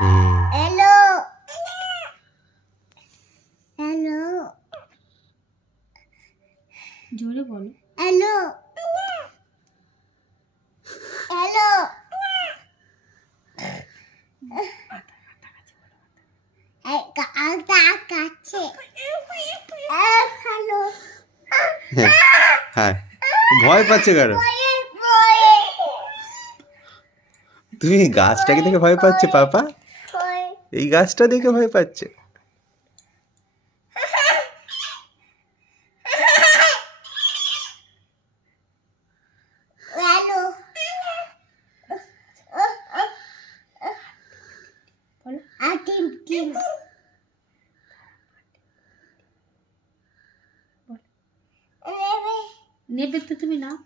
Hello hello জোরে বলো। Hello hello কাছে হ্যালো হ্যাঁ, ভয় পাচ্ছে কেন? তুমি গাছটাকে দেখে ভয় পাচ্ছে পাপা? এই গাছটা দেখে ভয় পাচ্ছে? হ্যালো বলো। টিম টিম নেবে তো তুমি নাও।